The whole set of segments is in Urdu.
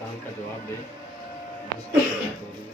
احسان کا جواب دے جس کی شروعات ہو رہی ہے.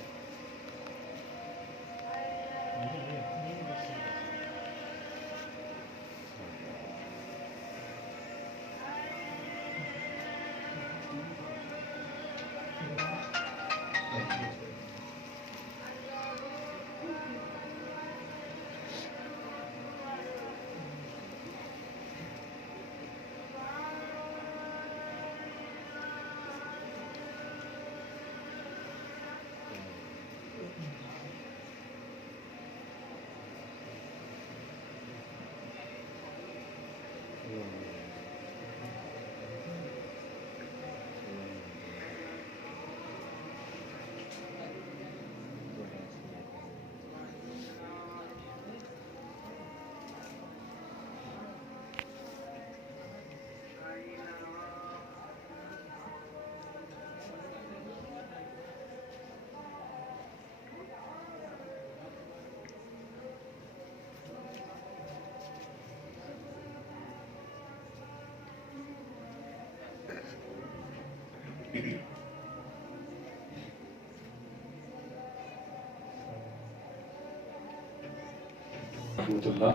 رحمۃ اللہ.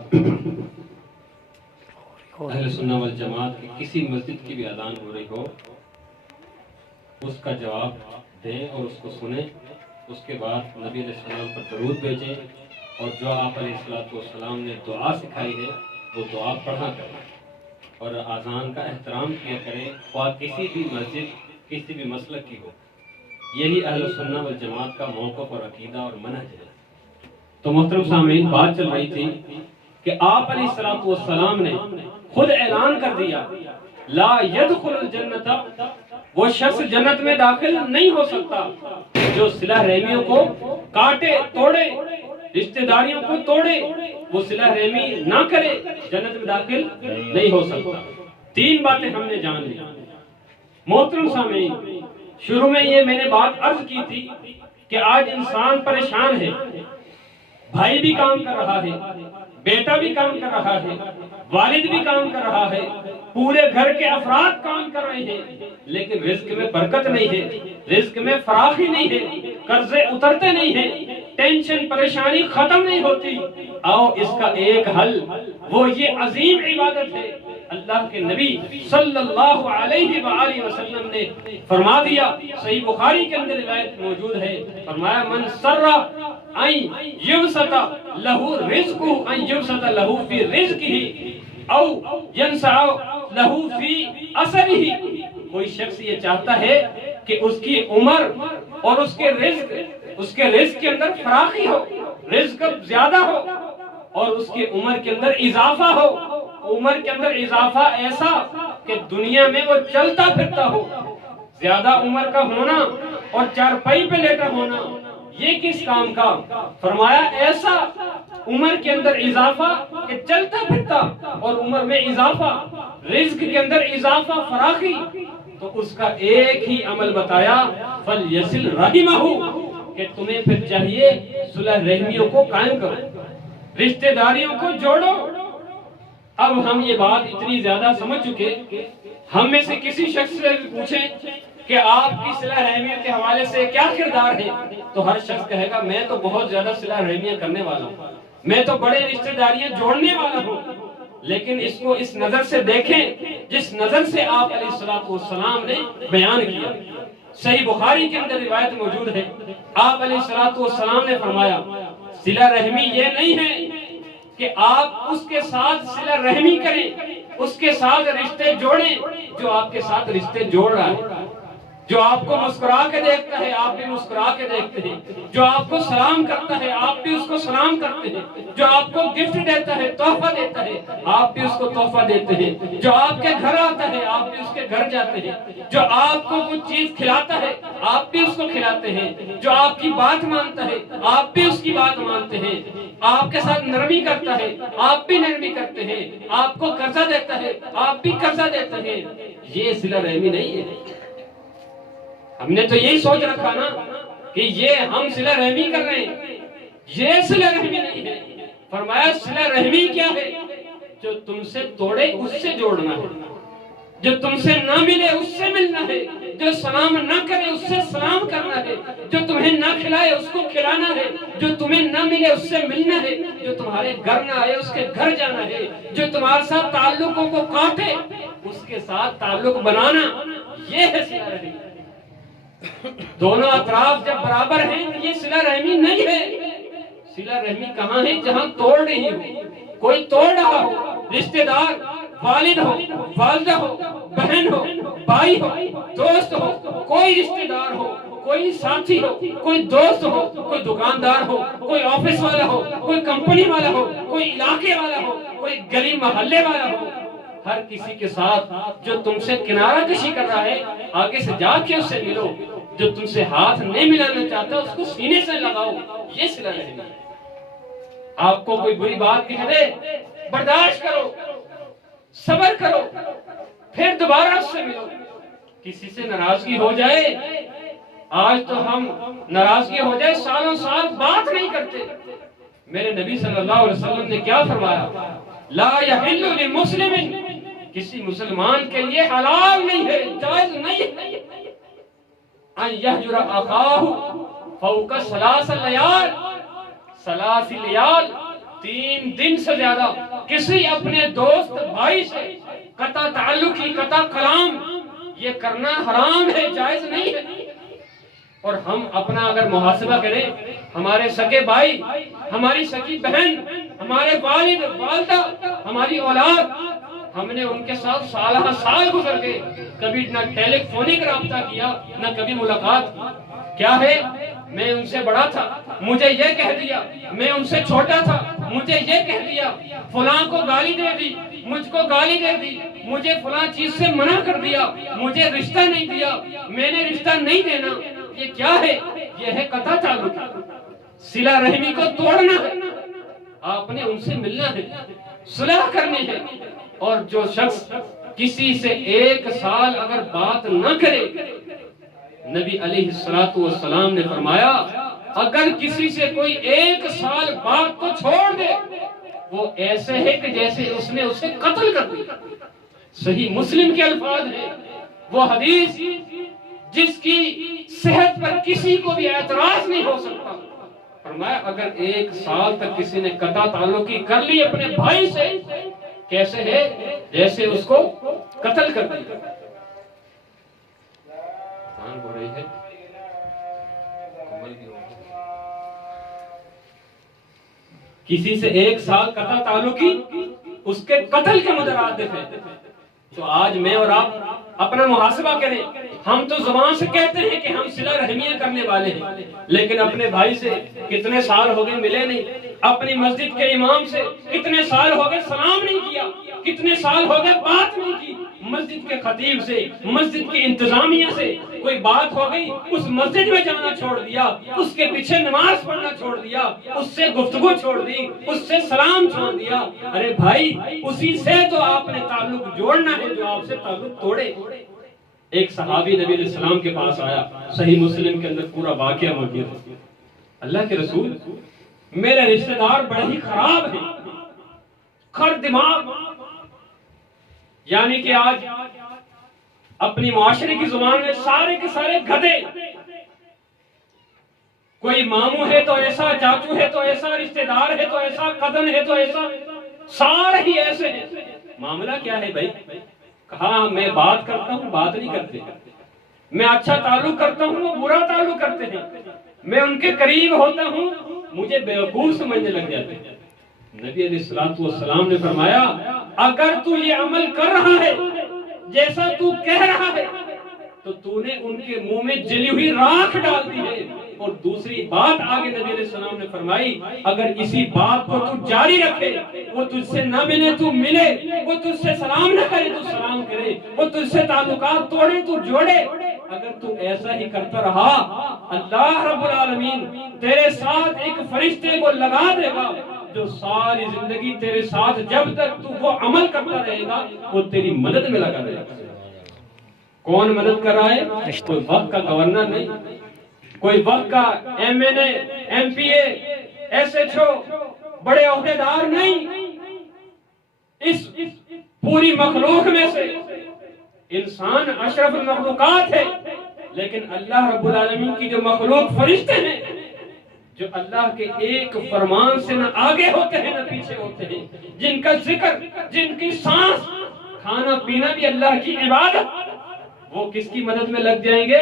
اہل سنہ والجماعت کی کسی مسجد کی بھی اذان ہو رہی ہو اس کا جواب دیں اور اس کو سنیں. اس کے بعد نبی علیہ السلام پر درود بھیجیں اور جو آپ علیہ السلام نے دعا سکھائی ہے وہ دعا پڑھا کریں اور اذان کا احترام کیا کریں خواہ کسی بھی مسجد کسی بھی مسلک کی ہو. یہی اہل سنہ والجماعت کا موقف اور عقیدہ اور منہج ہے. تو محترم سامعین بات چل رہی تھی کہ آپ علیہ السلام نے خود اعلان کر دیا لا يدخل الجنت، وہ شخص جنت میں داخل نہیں ہو سکتا جو صلہ رحمیوں کو کاٹے توڑے، رشتہ داریوں کو توڑے، وہ صلہ رحمی نہ کرے جنت میں داخل نہیں ہو سکتا. 3 باتیں ہم نے جان لی. محترم سامعین شروع میں یہ میں نے بات عرض کی تھی کہ آج انسان پریشان ہے. بھائی بھی کام کر رہا ہے، بیٹا بھی کام کر رہا ہے، والد بھی کام کر رہا ہے، پورے گھر کے افراد کام کر رہے ہیں، لیکن رزق میں برکت نہیں ہے، رزق میں فراخی نہیں ہے، قرضے اترتے نہیں ہیں، ٹینشن پریشانی ختم نہیں ہوتی. آؤ اس کا ایک حل وہ یہ عظیم عبادت ہے. اللہ کے نبی صلی اللہ علیہ وآلہ وسلم نے فرما دیا، صحیح بخاری کے اندر روایت موجود ہے، فرمایا من سر ان یبسط لہ رزق ان یبسط لہ فی رزقہ او ینسع لہ فی اثرہ. کوئی شخص یہ چاہتا ہے کہ اس کی عمر اور اس کے رزق کے اندر فراخی ہو، رزق زیادہ ہو اور اس کی عمر کے اندر اضافہ ہو. عمر کے اندر اضافہ ایسا کہ دنیا میں وہ چلتا پھرتا ہو. زیادہ عمر کا ہونا اور چارپائی پہ لیٹا ہونا یہ کس کام کا؟ فرمایا ایسا عمر کے اندر اضافہ کہ چلتا پھرتا اور عمر میں اضافہ، رزق کے اندر اضافہ، فراخی. تو اس کا ایک ہی عمل بتایا فَلْيَصِلْ رَحِمَهُ، کہ تمہیں پھر چاہیے صلح رحمیوں کو قائم کرو، رشتہ داریوں کو جوڑو. اب ہم یہ بات اتنی زیادہ سمجھ چکے، ہم میں سے کسی شخص سے پوچھیں کہ آپ کی صلح رحمیوں کے حوالے سے کیا کردار ہے، تو ہر شخص کہے گا میں تو بہت زیادہ صلح رحمیاں کرنے والا ہوں، میں تو بڑے رشتہ داریاں جوڑنے والا ہوں. لیکن اس کو اس نظر سے دیکھیں جس نظر سے آپ علیہ السلام نے بیان کیا. صحیح بخاری کے اندر روایت موجود ہے، آپ علیہ السلام نے فرمایا صلہ رحمی یہ نہیں ہے کہ آپ اس کے ساتھ صلہ رحمی کریں، اس کے ساتھ رشتے جوڑیں جو آپ کے ساتھ رشتے جوڑ رہا ہے، جو آپ کو مسکرا کے دیکھتا ہے آپ بھی مسکرا کے دیکھتے ہیں، جو آپ کو سلام کرتا ہے آپ بھی اس کو سلام کرتے ہیں، جو آپ کو گفٹ دیتا ہے تحفہ دیتا ہے آپ بھی اس کو تحفہ دیتے ہیں، جو آپ کے گھر آتا ہے آپ بھی اس کے گھر جاتے ہیں، جو آپ کو کچھ چیز کھلاتا ہے آپ بھی اس کو کھلاتے ہیں، جو آپ کی بات مانتا ہے آپ بھی اس کی بات مانتے ہیں، آپ کے ساتھ نرمی کرتا ہے آپ بھی نرمی کرتے ہیں، آپ کو قرضہ دیتا ہے آپ بھی قرضہ دیتے ہیں. یہ صلہ رحمی نہیں ہے. ہم نے تو یہی سوچ رکھا نا کہ یہ ہم صلہ رحمی کر رہے ہیں، یہ صلہ رحمی نہیں ہے. فرمایا صلہ رحمی کیا ہے؟ جو تم سے توڑے اس سے جوڑنا ہے. جو تم سے نہ ملے اس سے ملنا ہے، جو سلام نہ کرے اس سے سلام کرنا ہے، جو تمہیں نہ کھلائے اس کو کھلانا ہے، جو تمہیں نہ ملے اس سے ملنا ہے، جو تمہارے گھر نہ آئے اس کے گھر جانا ہے، جو تمہارے ساتھ تعلقوں کو کاٹے اس کے ساتھ تعلق بنانا، یہ ہے صلہ رحمی۔ دونوں اطراف جب برابر ہیں یہ صلہ رحمی نہیں ہے۔ صلہ رحمی کہاں ہے؟ جہاں توڑ رہی ہو، کوئی توڑ رہا ہو، رشتہ دار، والد ہو، والدہ ہو، بہن ہو، بھائی ہو، دوست ہو، کوئی رشتہ دار ہو، کوئی ساتھی ہو، کوئی دوست ہو، کوئی دکاندار ہو، کوئی آفس والا ہو، کوئی کمپنی والا ہو، کوئی علاقے والا ہو، کوئی گلی محلے والا ہو، ہر کسی کے ساتھ جو تم سے کنارہ کشی کر رہا ہے آگے سے جا کے اس سے ملو، جو تم سے ہاتھ نہیں ملانا چاہتا اس کو سینے سے لگاؤ، یہ صلہ رحمی ہے۔ آپ کو کوئی بری بات کہہ دے، برداشت کرو، صبر کرو، پھر دوبارہ اس سے ملو۔ کسی سے ناراضگی ہو جائے، آج تو ہم ناراضگی ہو جائے سالوں سال بات نہیں کرتے۔ میرے نبی صلی اللہ علیہ وسلم نے کیا فرمایا؟ لا یحل لمسلم، کسی مسلمان کے لیے حلال نہیں ہے، جائز نہیں ہے ان یہجر اخاہ فوق ثلاث لیال، ثلاث لیال، 3 دن سے زیادہ کسی اپنے دوست بھائی سے قطع تعلقی، قطع کلام یہ کرنا حرام ہے، جائز نہیں ہے۔ اور ہم اپنا اگر محاسبہ کریں، ہمارے سگے بھائی، ہماری سگی بہن، ہمارے والد والدہ، ہماری اولاد، ہم نے ان کے ساتھ سالہ سال گزر گئے، کبھی نہ ٹیلی فونک رابطہ کیا، نہ کبھی ملاقات۔ کیا ہے؟ میں ان سے بڑا تھا، مجھے یہ کہہ دیا، میں ان سے چھوٹا تھا، مجھے یہ کہہ دیا، فلاں کو گالی دے دی، مجھ کو گالی دے دی، مجھے فلاں چیز سے منع کر دیا، مجھے رشتہ نہیں دیا، میں نے رشتہ نہیں دینا۔ یہ کیا ہے؟ یہ ہے قطع تعلق، صلہ رحمی کو توڑنا ہے۔ آپ نے ان سے ملنا ہے، صلح کرنی ہے۔ اور جو شخص کسی سے 1 سال اگر بات نہ کرے، نبی علیہ السلام نے فرمایا اگر کسی سے کوئی 1 سال بات کو چھوڑ دے وہ ایسے ہے کہ جیسے اس نے اسے قتل کر دیا۔ صحیح مسلم کے الفاظ ہیں، وہ حدیث جس کی صحت پر کسی کو بھی اعتراض نہیں ہو سکتا۔ فرمایا اگر 1 سال تک کسی نے قطع تعلقی کر لی اپنے بھائی سے، کیسے ہے؟ جیسے اس کو قتل کر دیا۔ ہو رہی ہے کسی سے 1 سال قطع تعلقی اس کے قتل کے مترادف ہے۔ تو آج میں اور آپ اپنا محاسبہ کریں، ہم تو زبان سے کہتے ہیں کہ ہم صلہ رحمیاں کرنے والے ہیں، لیکن اپنے بھائی سے کتنے سال ہو گئے ملے نہیں، اپنی مسجد کے امام سے کتنے سال ہو گئے سلام نہیں کیا، کتنے سال ہو گئے بات نہیں کی، مسجد کے خطیب سے، مسجد کی انتظامیہ سے کوئی بات ہو گئی، اس مسجد میں جانا چھوڑ دیا، اس کے پیچھے نماز پڑھنا چھوڑ دیا، اس سے گفتگو چھوڑ دی، اس سے سلام چھوڑ دیا۔ ارے بھائی، اسی سے تو آپ نے تعلق جوڑنا ہے جو آپ سے تعلق توڑے۔ ایک صحابی نبی علیہ السلام کے پاس آیا، صحیح مسلم کے اندر پورا واقعہ موجود ہے۔ اللہ کے رسول، میرے رشتہ دار بڑے ہی خراب ہیں، خر دماغ، یعنی کہ آج اپنی معاشرے کی زبان میں سارے کے سارے گدھے، کوئی ماموں ہے تو ایسا، چاچو ہے تو ایسا، رشتہ دار ہے تو ایسا، کزن ہے تو ایسا، سارے ہی ایسے ہیں۔ معاملہ کیا ہے بھائی؟ کہا میں بات کرتا ہوں، بات نہیں کرتے، میں اچھا تعلق کرتا ہوں، وہ برا تعلق کرتے ہیں، میں ان کے قریب ہوتا ہوں، مجھے بیوقوف سمجھنے لگ جاتے ہیں۔ نبی علیہ السلام نے فرمایا اگر تو یہ عمل کر رہا ہے جیسا تو کہہ رہا ہے تو تو نے ان کے منہ میں جلی ہوئی راکھ ڈال دی ہے۔ اور دوسری بات آگے نبی علیہ السلام نے فرمائی اگر اسی بات کو تو جاری رکھے، وہ تجھ سے نہ ملے تو ملے، وہ تجھ سے سلام نہ کرے تو سلام کرے، وہ تجھ سے تعلقات توڑے تو جوڑے، اگر تو ایسا ہی کرتا رہا اللہ رب العالمین تیرے ساتھ ایک فرشتے کو لگا دے گا جو ساری زندگی تیرے ساتھ جب تک تو وہ عمل کرتا رہے گا وہ تیری مدد میں لگا رہے گا۔ کون مدد کر رہا ہے؟ کوئی وقت کا گورنر نہیں، کوئی وقت کا ایم این اے، ایم پی اے، ایس ایچ او، بڑے عہدیدار نہیں، اس پوری مخلوق میں سے انسان اشرف المخلوقات ہے، لیکن اللہ رب العالمین کی جو مخلوق فرشتے ہیں، جو اللہ کے ایک فرمان سے نہ آگے ہوتے ہیں نہ پیچھے ہوتے ہیں، جن کا ذکر، جن کی سانس، کھانا پینا بھی اللہ کی عبادت، وہ کس کی مدد میں لگ جائیں گے؟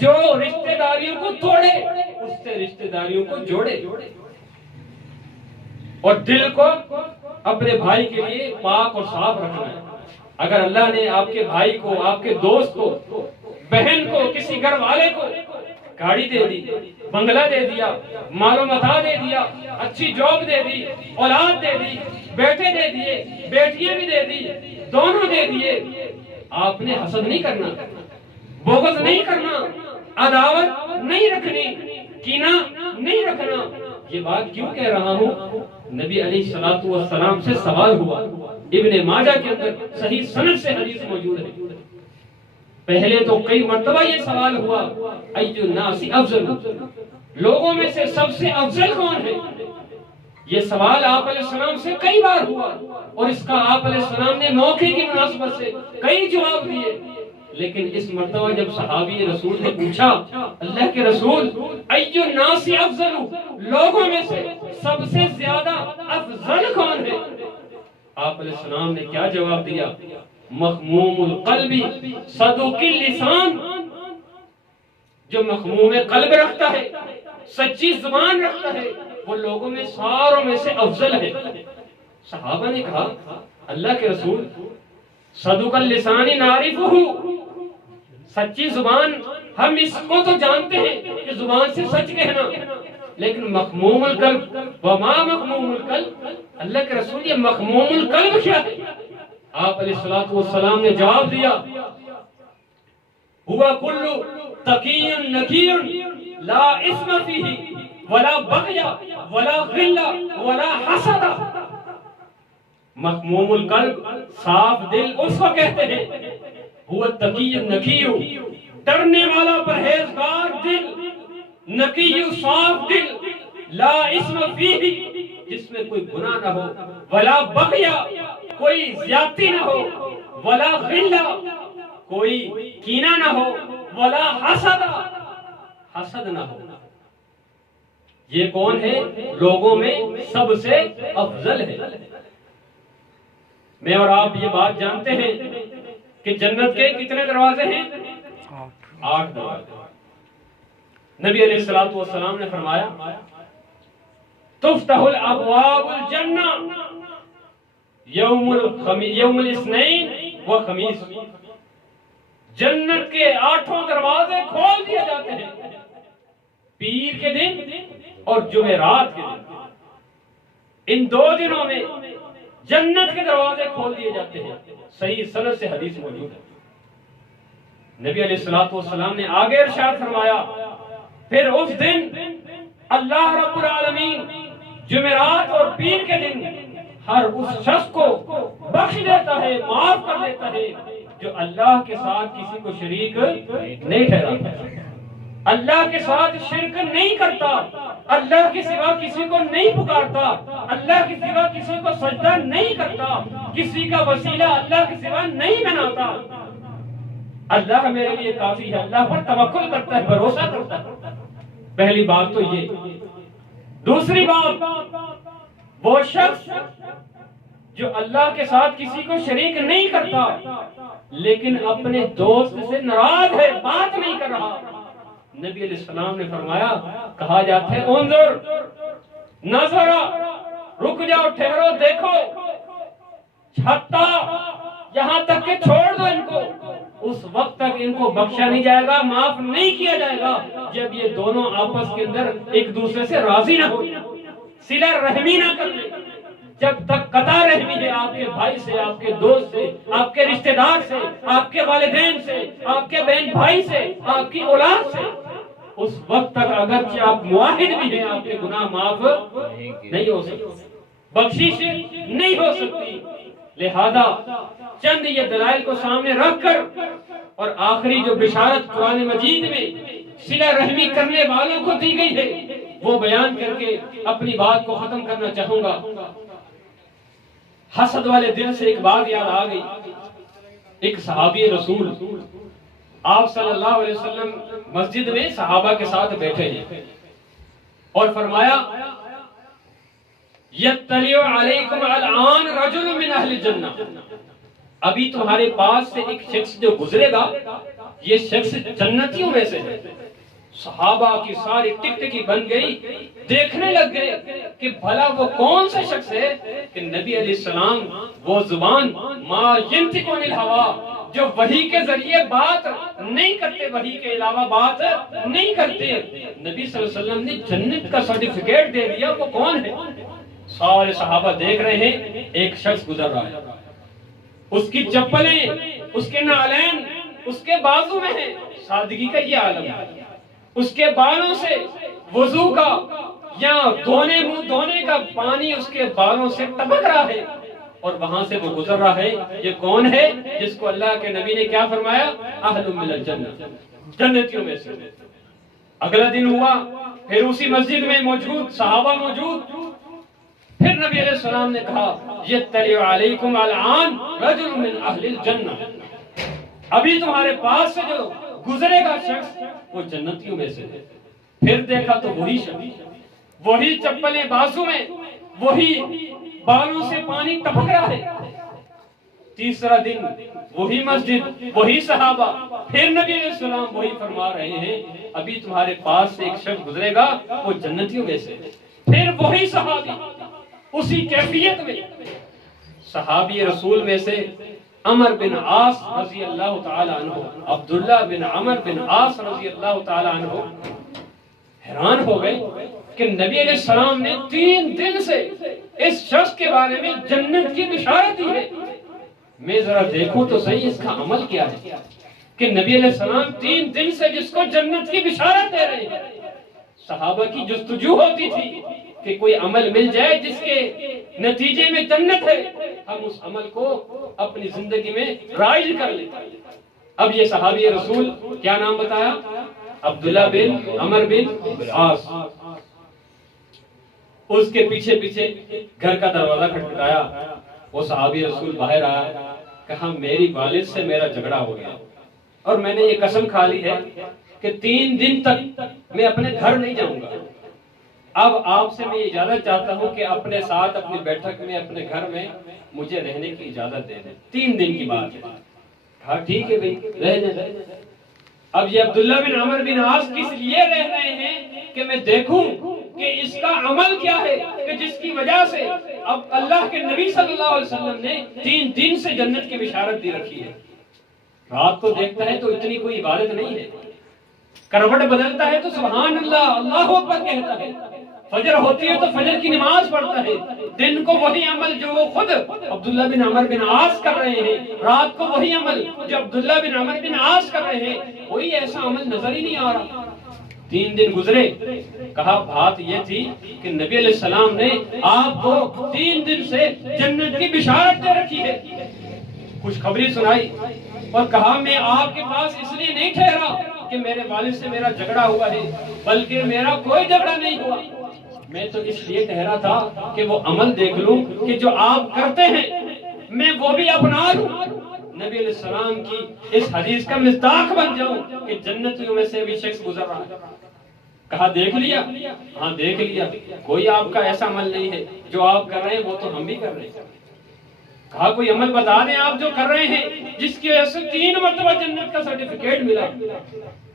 جو رشتہ داریوں کو توڑے اس سے رشتہ داریوں کو جوڑے، اور دل کو اپنے بھائی کے لیے پاک اور صاف رکھنا ہے۔ اگر اللہ نے آپ کے بھائی کو، آپ کے دوست کو، بہن کو، کسی گھر والے کو گاڑی دے دی، بنگلہ دے دیا، مال و متاع دے دیا، اچھی جاب دے دی، اولاد دے دی، بیٹے دے دیے، بیٹیاں بھی دے دی، دونوں دے دیے، آپ نے حسد نہیں کرنا، بغض نہیں کرنا، عداوت نہیں رکھنی، کینہ نہیں رکھنا۔ یہ بات کیوں کہہ رہا ہوں؟ نبی علیہ السلام سے سوال ہوا، ابن ماجہ کے اندر صحیح سند سے حدیث موجود ہے۔ پہلے تو کئی مرتبہ یہ سوال ہوا، ایّ الناس افضل، لوگوں میں سے سب سے افضل کون ہے؟ یہ سوال آپ علیہ السلام سے کئی بار ہوا، اور اس کا آپ علیہ السلام نے موقع کی مناسبت سے کئی جواب دیے، لیکن اس مرتبہ جب صحابی رسول نے پوچھا، اللہ کے رسول ایّ الناس افضل، لوگوں میں سے سب سے زیادہ افضل کون ہے؟ آپ علیہ السلام نے کیا جواب دیا؟ مخموم القلب صدوق اللسان، جو مخموم قلب رکھتا ہے، سچی زبان رکھتا ہے، وہ لوگوں میں ساروں میں سے افضل ہے۔ صحابہ نے کہا، اللہ کے رسول صدوق اللسان نعرفہ، سچی زبان ہم اس کو تو جانتے ہیں کہ زبان سے سچ کہنا، لیکن مخموم القلب، وما مخموم القلب، اللہ کے رسول یہ مخموم القلب کیا ہے؟ آپ علیہ السلام نے جواب دیا، ہوا کل تقی نقی لا اسم فیہ ولا بغی ولا غل ولا حسد۔ مخموم القلب، صاف دل اس کو کہتے ہیں، ہوا تقی نقی، ڈرنے والا پرہیزگار دل، نقی صاف دل، لا اسم فیہ، جس میں کوئی گناہ نہ ہو، ولا بغی، کوئی زیادتی نہ ہو، ولا غل، کوئی کینہ نہ ہو، ولا حسد، حسد نہ ہو۔ یہ کون ہے؟ لوگوں میں سب سے افضل ہے۔ میں اور آپ یہ بات جانتے ہیں کہ جنت کے کتنے دروازے ہیں؟ 8 دروازے۔ نبی علیہ السلام نے فرمایا، تفتح الابواب الجنہ یوم الاثنین و خمیس، جنت کے 8 دروازے کھول دیے جاتے ہیں پیر کے دن اور جمعرات کے دن۔ ان 2 دنوں میں جنت کے دروازے کھول دیے جاتے ہیں، صحیح سند سے حدیث موجود ہے۔ نبی علیہ السلام نے آگے ارشاد فرمایا، پھر اس دن اللہ رب العالمین جمعرات اور پیر کے دن ہر اس شخص کو بخش دیتا ہے، معاف کر دیتا ہے جو اللہ کے ساتھ کسی کو شریک نہیں ٹھہراتا، اللہ کے ساتھ شرک نہیں کرتا، اللہ کے سوا کسی کو نہیں پکارتا، اللہ کے سوا کسی کو سجدہ نہیں کرتا، کسی کا وسیلہ اللہ کے سوا نہیں بناتا۔ اللہ میرے لیے کافی ہے، اللہ پر توکل کرتا ہے، بھروسہ کرتا ہے۔ پہلی بات تو یہ۔ دوسری بات، وہ شخص جو اللہ کے ساتھ کسی کو شریک نہیں کرتا لیکن اپنے دوست سے ناراض ہے، بات نہیں کر رہا، نبی علیہ السلام نے فرمایا، کہا جاتا ہے انظر، نظر، رک جاؤ، ٹھہرو، دیکھو، چھتا یہاں تک کہ چھوڑ دو ان کو، اس وقت تک ان کو بخشا نہیں جائے گا، معاف نہیں کیا جائے گا جب یہ دونوں آپس کے اندر ایک دوسرے سے راضی نہ ہو، صلہ رحمی نہ کر لیں۔ جب تک قطع رحمی ہے آپ کے بھائی سے، آپ کے دوست سے، آپ کے رشتہ دار سے، آپ کے والدین سے، آپ کے بہن بھائی سے، آپ کی اولاد سے، اس وقت تک اگرچہ آپ معاہد بھی ہیں، آپ کے گناہ معاف نہیں ہو سکتے، بخشش نہیں ہو سکتی۔ لہذا چند یہ دلائل کو سامنے رکھ کر اور آخری جو بشارت قرآن مجید میں صلہ رحمی کرنے والوں کو دی گئی ہے وہ بیان کر کے اپنی بات کو ختم کرنا چاہوں گا۔ حسد والے دل سے ایک بات یاد آ گئی، ایک صحابی رسول آپ صلی اللہ علیہ وسلم مسجد میں صحابہ کے ساتھ بیٹھے ہیں اور فرمایا یطلع علیکم الان رجل من اہل الجنہ، ابھی تمہارے پاس سے ایک شخص جو گزرے گا یہ شخص جنتیوں میں سے ہے۔ صحابہ کی ساری ٹک ٹکی بن گئی، دیکھنے لگ گئے کہ بھلا وہ کون سا شخص ہے کہ نبی علیہ السلام وہ زبان ما ینطق عن الہوی جو وحی کے ذریعے بات نہیں کرتے، وحی کے علاوہ بات نہیں کرتے، نبی صلی اللہ علیہ وسلم نے جنت کا سرٹیفکیٹ دے دیا، وہ کون ہے؟ سارے صحابہ دیکھ رہے ہیں، ایک شخص گزر رہا ہے، اس کی چپلیں، اس کے نعلین اس کے بازو میں ہیں، سادگی کا یہ عالم ہے، اس کے بالوں سے وضو کا یا منہ دھونے کا پانی اس کے بالوں سے ٹپک رہا ہے، اور وہاں سے وہ گزر رہا ہے۔ یہ کون ہے جس کو اللہ کے نبی نے کیا فرمایا؟ اہل من الجنہ، جنتیوں میں سے۔ اگلا دن ہوا، پھر اسی مسجد میں موجود صحابہ موجود، پھر نبی علیہ السلام نے کہا یطلع علیکم الان رجل من اہل الجنہ، ابھی تمہارے پاس سے جو گزرے گا شخص وہ جنتیوں میں سے ہے۔ پھر دیکھا تو وہی شخص، وہی چپلیں بازو میں، وہی بالوں سے پانی ٹپک رہا ہے۔ تیسرا دن وہی مسجد، وہی صحابہ، پھر نبی علیہ السلام وہی فرما رہے ہیں ابھی تمہارے پاس سے ایک شخص گزرے گا وہ جنتیوں میں سے ہے۔ پھر وہی صحابی اسی کیفیت میں، صحابی رسول میں سے عمر بن عاص رضی اللہ تعالی عنہ، عبداللہ بن عمر بن عاص رضی اللہ تعالی عنہ حیران ہو گئے کہ نبی علیہ السلام نے 3 دن سے اس شخص کے بارے میں جنت کی بشارت دی ہے، میں ذرا دیکھوں تو صحیح اس کا عمل کیا ہے کہ نبی علیہ السلام 3 دن سے جس کو جنت کی بشارت دے رہے ہیں۔ صحابہ کی جستجو ہوتی تھی کہ کوئی عمل مل جائے جس کے نتیجے میں جنت ہے، ہم اس عمل کو اپنی زندگی میں رائج کر لیں۔ اب یہ صحابی رسول کیا نام بتایا؟ عبداللہ بن عمر بن عاص۔ اس کے پیچھے پیچھے گھر کا دروازہ کھٹکھٹایا، وہ صحابی رسول باہر آیا، کہا میری والد سے میرا جھگڑا ہو گیا اور میں نے یہ قسم کھا لی ہے کہ 3 دن تک میں اپنے گھر نہیں جاؤں گا، اب آپ سے میں اجازت چاہتا ہوں کہ اپنے ساتھ اپنی بیٹھک میں اپنے گھر میں مجھے رہنے کی اجازت دے دیں، 3 دن کی بات ہے۔ کہا ٹھیک ہے بھائی رہ جائیں۔ اب یہ عبداللہ بن عمر بن عاص کس لیے رہ رہے ہیں کہ میں دیکھوں کہ اس کا عمل کیا ہے کہ جس کی وجہ سے اب اللہ کے نبی صلی اللہ علیہ وسلم نے 3 دن سے جنت کی بشارت دی رکھی ہے۔ رات کو دیکھتا ہے تو اتنی کوئی عبادت نہیں ہے، کروٹ بدلتا ہے تو سبحان اللہ اللہ اکبر کہتا ہے، فجر ہوتی ہے تو فجر کی نماز پڑھتا ہے، دن کو وہی عمل جو وہ خود عبداللہ بن عمر بن عاص کر رہے ہیں، رات کو وہی عمل جو عبداللہ بن عمر بن عاص کر رہے ہیں، کوئی ایسا عمل نظر ہی نہیں آ رہا۔ 3 دن گزرے، کہا بات یہ تھی کہ نبی علیہ السلام نے آپ کو 3 دن سے جنت کی بشارت دے رکھی ہے، خوشخبری سنائی اور کہا میں آپ کے پاس اس لیے نہیں ٹھہرا کہ میرے والد سے میرا جھگڑا ہوا ہے، بلکہ میرا کوئی جھگڑا نہیں ہوا، میں تو اس لیے ٹھہرا تھا کہ وہ عمل دیکھ لوں کہ جو آپ کرتے ہیں میں وہ بھی اپنا لوں، نبی علیہ السلام کی اس حدیث کا مصداق بن جاؤں کہ جنتیوں میں سے بھی شخص گزر رہا ہے۔ کہا دیکھ لیا؟ ہاں دیکھ لیا، کوئی آپ کا ایسا عمل نہیں ہے، جو آپ کر رہے ہیں وہ تو ہم بھی کر رہے ہیں۔ کہا کوئی عمل بتا دیں آپ جو کر رہے ہیں جس کی وجہ سے 3 مرتبہ جنت کا سرٹیفکیٹ ملا۔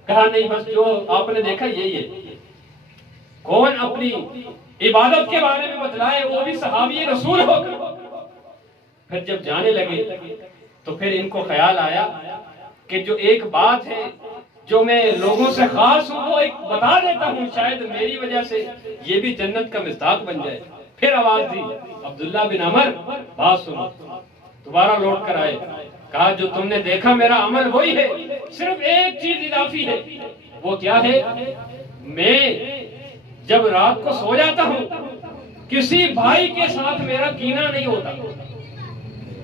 کہا نہیں بس جو آپ نے دیکھا یہی ہے۔ کون اپنی عبادت کے بارے میں بتلائے، وہ بھی صحابی رسول ہو کر۔ پھر جب جانے لگے تو پھر ان کو خیال آیا کہ جو ایک بات ہے جو میں لوگوں سے خاص ہوں وہ ایک بتا دیتا ہوں، شاید میری وجہ سے یہ بھی جنت کا مصداق بن جائے۔ پھر آواز دی عبداللہ بن عمر بات سنو، دوبارہ لوٹ کر آئے، کہا جو تم نے دیکھا میرا عمل وہی ہے، صرف ایک چیز اضافی ہے، وہ کیا ہے؟ میں جب رات کو سو جاتا ہوں کسی بھائی کے ساتھ میرا کینہ نہیں ہوتا،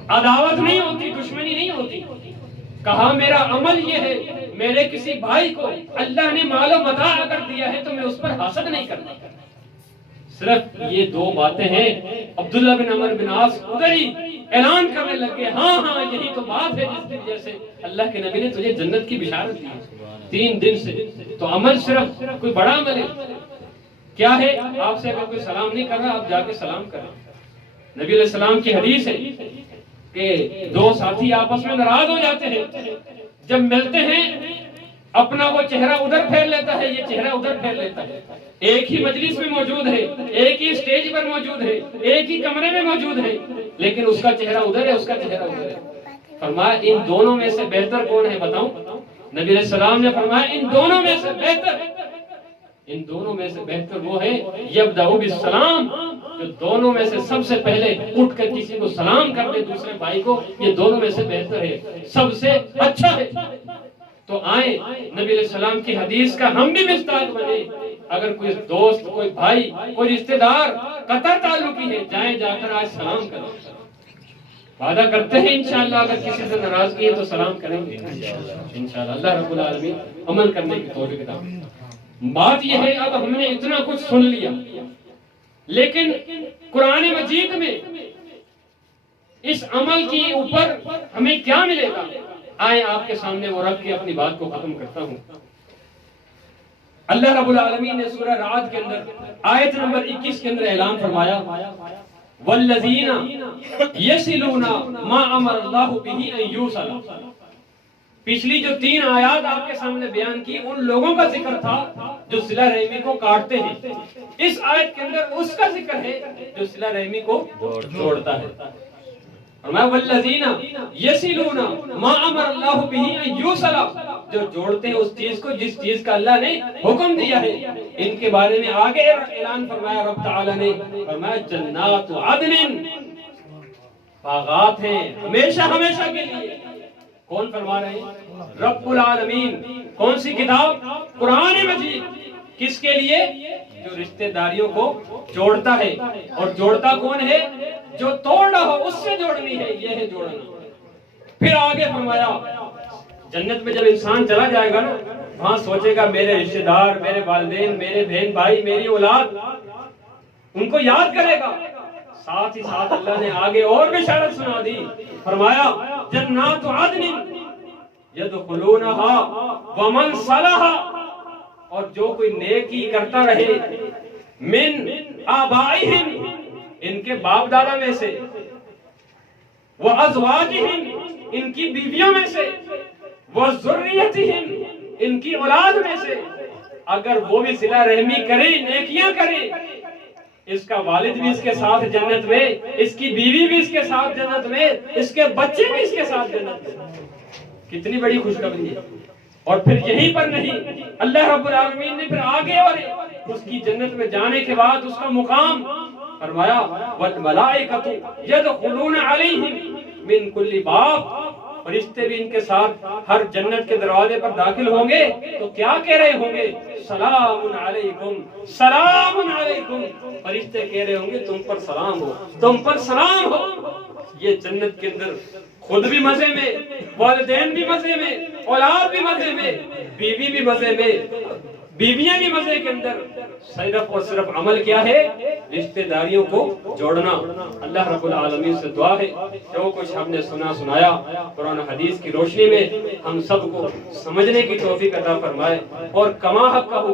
عداوت نہیں ہوتی، دشمنی نہیں ہوتی۔ کہا میرا عمل یہ ہے میرے کسی بھائی کو اللہ نے مال و متاع اگر دیا ہے تو میں اس پر حسد نہیں کرتا۔ صرف یہ 2 باتیں ہیں، عبداللہ بن عمر بن عاص ادھر ہی اعلان کرنے لگے ہاں ہاں یہی تو بات ہے جس کی وجہ سے اللہ کے نبی نے تجھے جنت کی بشارت دی 3 دن سے. تو عمل صرف کوئی بڑا عمل ہے کیا ہے؟ آپ سے اگر کوئی سلام نہیں کر رہا آپ جا کے سلام کریں. نبی علیہ السلام کی حدیث ہے کہ 2 ساتھی آپس میں ناراض ہو جاتے ہیں, جب ملتے ہیں اپنا وہ چہرہ ادھر پھیر لیتا ہے, یہ چہرہ ادھر پھیر لیتا ہے. ایک ہی مجلس میں موجود ہے, ایک ہی سٹیج پر موجود ہے, ایک ہی کمرے میں موجود ہے, لیکن اس کا چہرہ ادھر ہے, اس کا چہرہ ادھر ہے. فرمایا ان دونوں میں سے بہتر کون ہے بتاؤں؟ نبی علیہ السلام نے فرمایا ان دونوں میں سے بہتر وہ ہے یبدأ بالسلام, جو دونوں میں سے سب سے پہلے اٹھ کر کسی کو سلام کر دے دوسرے بھائی کو, یہ دونوں میں سے بہتر ہے, سب سے اچھا ہے. تو آئیں نبی علیہ السلام کی حدیث کا ہم بھی مصداق بنے. اگر کوئی دوست, کوئی بھائی, کوئی رشتہ دار قطع تعلقی ہے, جائیں جا کر آج سلام کریں. وعدہ کرتے ہیں انشاءاللہ اگر کسی سے ناراضگی ہے تو سلام کریں گے انشاءاللہ. اللہ رب العالمین عمل کرنے کی توفیق عطا فرمائے. بات یہ ہے اب ہم نے اتنا کچھ سن لیا, لیکن قرآن مجید میں اس عمل کی اوپر ہمیں کیا ملے گا؟ آئیں آپ کے سامنے وہ رکھ کے اپنی بات کو ختم کرتا ہوں. اللہ رب العالمین نے سورہ رعد کے اندر آیت نمبر 21 کے اندر اعلان فرمایا والذین یصلون ما امر اللہ بہ ان یوصل. پچھلی جو 3 آیات آپ کے سامنے بیان کی ان لوگوں کا ذکر تھا جو صلہ رحمی کو کاٹتے ہیں. اس آیت کے اندر اس کا ذکر ہے جو صلہ رحمی کو جوڑتا ہے. فرمایا والذین یصلون ما امر اللہ بہ ان یوصل, جو جوڑتے ہیں اس چیز کو جس چیز کا اللہ نے حکم دیا ہے. ان کے بارے میں آگے اعلان فرمایا رب تعالی نے, فرمایا جنات عدن, باغات ہیں ہمیشہ ہمیشہ کے لیے. کون فرما رہے ہیں؟ رب العالمین. کون سی کتاب؟ قرآن مجید. کس کے لیے؟ جو رشتہ داریوں کو جوڑتا ہے. اور جوڑتا کون ہے؟ جو توڑ رہا ہو اس سے جوڑنی ہے, یہ ہے جوڑنا. پھر آگے فرمایا جنت میں جب انسان چلا جائے گا نا, وہاں سوچے گا میرے رشتہ دار, میرے والدین, میرے بہن بھائی, میری اولاد, ان کو یاد کرے گا. ساتھ ہی ساتھ اللہ نے آگے اور بشارت سنا دی. فرمایا جنات عدن یدخلونہا ومن صلح, اور جو کوئی نیکی کرتا رہے من آبائہم, ان کے باپ دادا میں سے, وازواجہم, ان کی بیویوں میں سے, وذریتہم, ان کی اولاد میں سے, اگر وہ بھی صلہ رحمی کریں, نیکیاں کریں, اس کا والد بھی اس کے ساتھ جنت میں, اس کی بیوی بھی اس کے ساتھ جنت میں, اس کے بچے بھی اس کے ساتھ جنت میں. کتنی بڑی خوشخبری ہے. اور پھر یہیں پر نہیں, اللہ رب العالمین نے پھر آگے اور اس کی جنت میں جانے کے بعد اس کا مقام فرمایا والملائکۃ یدخلون علیہم من کل باب, فرشتے بھی ان کے ساتھ ہر جنت کے دروازے پر داخل ہوں گے تو کیا کہہ رہے ہوں گے؟ سلام علیکم, سلام علیکم. فرشتے کہہ رہے ہوں گے تم پر سلام ہو, تم پر سلام ہو. یہ جنت کے اندر خود بھی مزے میں, والدین بھی مزے میں, اولاد بھی مزے میں, بیوی بھی مزے میں, بیویاں بھی مزے کے اندر. صرف اور صرف عمل کیا ہے؟ رشتہ داریوں کو جوڑنا. اللہ رب العالمین سے دعا ہے جو کچھ ہم نے سنایا قرآن حدیث کی روشنی میں ہم سب کو سمجھنے کی توفیق عطا فرمائے, اور کما حقہ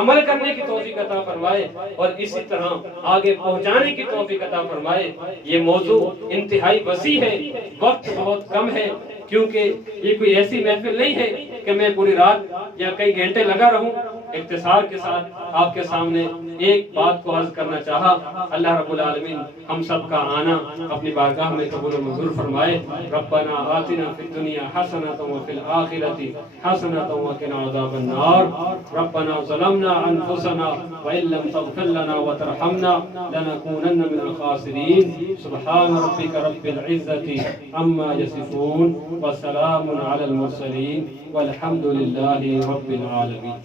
عمل کرنے کی توفیق عطا فرمائے, اور اسی طرح آگے پہنچانے کی توفیق عطا فرمائے. یہ موضوع انتہائی وسیع ہے, وقت بہت کم ہے, کیونکہ یہ کوئی ایسی محفل نہیں ہے کہ میں پوری رات یا کئی گھنٹے لگا رہوں. اختصار کے ساتھ آپ کے سامنے ایک بات کو عرض کرنا چاہا. اللہ رب العالمین ہم سب کا آنا اپنی بارگاہ میں قبول و منظور فرمائے. ربنا آتنا فی الدنیا حسنۃ وفی الآخرۃ حسنۃ وقنا عذاب النار. ربنا ظلمنا انفسنا وان لم تغفر لنا وترحمنا لنكونن من الخاسرین. سبحان ربک رب العزة عما یصفون وسلام علی المرسلین والحمد للہ رب العالمین.